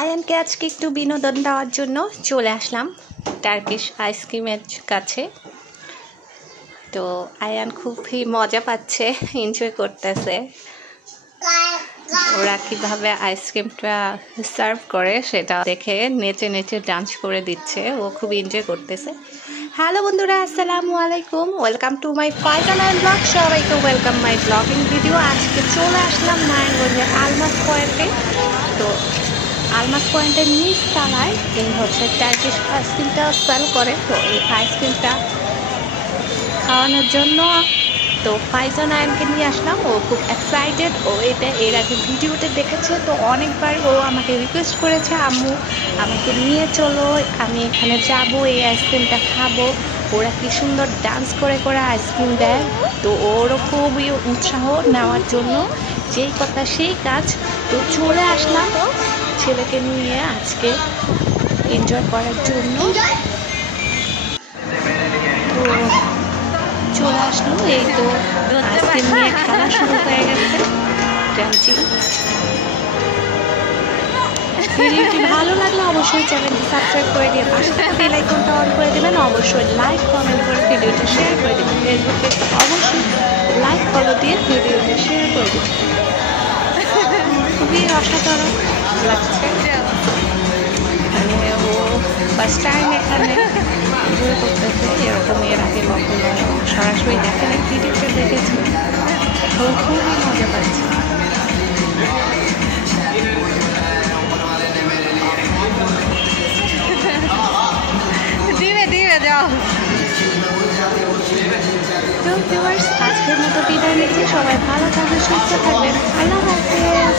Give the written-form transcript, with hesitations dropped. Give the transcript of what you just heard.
আয়ানকে আজকে একটু বিনোদন দেওয়ার জন্য চলে আসলাম টার্কিশ আইসক্রিমের কাছে। তো আয়ান খুবই মজা পাচ্ছে, এনজয় করতেছে। ওরা কীভাবে আইসক্রিমটা সার্ভ করে সেটা দেখে নেচে নেচে ডান্স করে দিচ্ছে, ও খুব এনজয় করতেছে। হ্যালো বন্ধুরা, আসসালামু আলাইকুম, welcome to my Faizan Ayan blog. সবাইকে ওয়েলকাম মাই ব্লগিং ভিডিও। আজকে চলে আসলাম নারায়ণগঞ্জের আলমাস পয়েন্টে। তো আলমাস পয়েন্টের নিচ তলায় এই হচ্ছে টার্কিশ আইসক্রিমটা সেল করে। তো এই আইসক্রিমটা খাওয়ানোর জন্য তো ফাইজান আয়ানকে নিয়ে আসলাম। ও খুব এক্সাইটেড, ও এটা এর আগে ভিডিওতে দেখেছে। তো অনেকবার ও আমাকে রিকোয়েস্ট করেছে, আম্মু আমাকে নিয়ে চলো, আমি এখানে যাব, এই আইসক্রিমটা খাবো। ওরা কি সুন্দর ডান্স করে করে আইসক্রিম দেয়। তো ওরও খুবই উৎসাহ নেওয়ার জন্য, যেই কথা সেই কাজ। তো চলে আসলাম ছেলেকে নিয়ে আজকে এনজয় করার জন্য। তো চলে আসলো, এই তো আইসক্রিম নিয়ে খেলা শুরু হয়ে গেছে। ভিডিওটি ভালো লাগলে অবশ্যই চ্যানেলটি সাবস্ক্রাইব করে দিয়ে পাশে বেল আইকনটা অন করে দেবেন। অবশ্যই লাইক কমেন্ট করে ভিডিওটি শেয়ার করে দেবেন। ফেসবুকে অবশ্যই লাইক ফলো দিয়ে ভিডিওটি শেয়ার করে দেবেন। খুবই অসাধারণ লাগছে। ও ফার্স্ট টাইম এখানে এনজয় করতেছে, এরকম এর আগে কখনো সরাসরি দেখেন, ভিডিওতে দেখেছি। ও খুবই মজা পাচ্ছে। তো ভিউয়ার্স, আজকের মতো বিদায় নিচ্ছি। সবাই ভালো থাকবেন, সুস্থ থাকবেন। আল্লাহ হাফেজ।